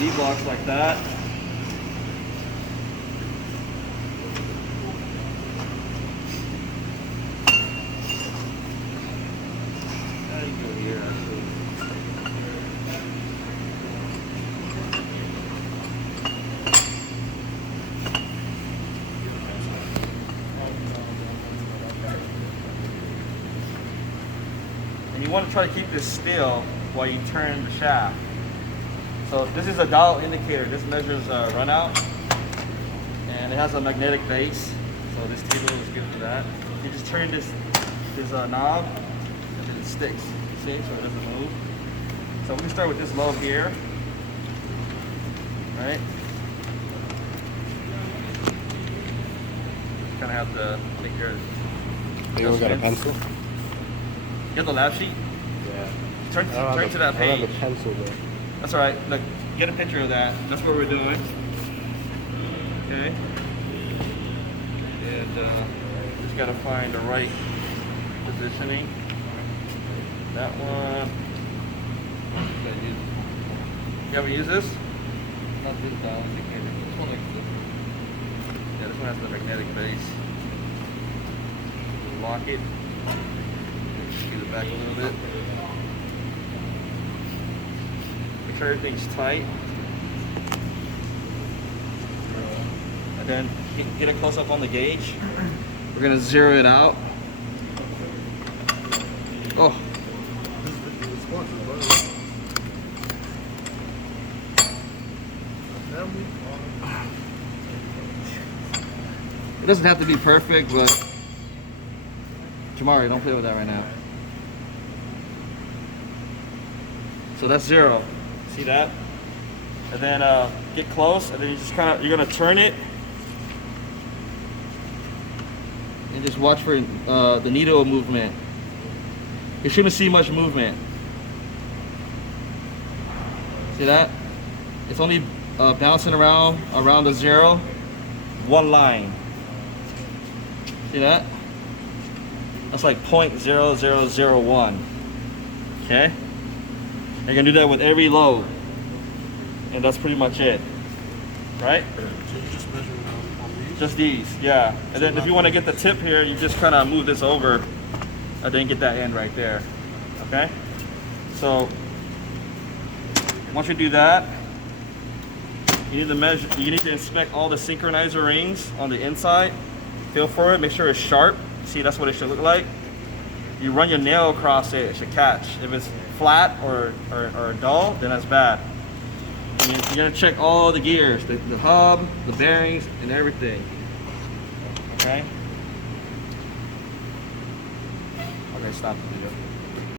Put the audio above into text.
V-blocks like that. How do you go here actually? And you want to try to keep this still while you turn the shaft. So this is a dial indicator. This measures runout, and it has a magnetic base. So this table is good for that. You just turn this knob, and then it sticks. See, so it doesn't move. So we can start with this lobe here, right? Kind of have to make your. Anyone got a pencil? You have the lab sheet? Yeah. Turn to that page. I don't have a pencil there. That's all right. Look, get a picture of that. That's what we're doing. Okay. And just gotta find the right positioning. That one. You ever use this? Not this dial indicator. This one like this. Yeah, this one has the magnetic base. Lock it. Scoot it back a little bit. Make sure everything's tight. And then get a close up on the gauge. We're gonna zero it out. Oh. It doesn't have to be perfect, but Jamari, don't play with that right now. So that's zero. See that? And then get close, and then you just you're gonna turn it, and just watch for the needle movement. You shouldn't see much movement. See that? It's only bouncing around the zero, one line. See that? That's like 0.0001. Okay? You're gonna do that with every lobe, and that's pretty much it, right? So you just measure on these? Just these, yeah. And then if you want to get the tip here, you just kind of move this over, and then get that end right there. Okay? So once you do that, you need to measure. You need to inspect all the synchronizer rings on the inside. Feel for it. Make sure it's sharp. See, that's what it should look like. You run your nail across it, it should catch. If it's flat or dull, then that's bad. And you're gonna check all the gears, the hub, the bearings, and everything. Okay? Okay, stop the video.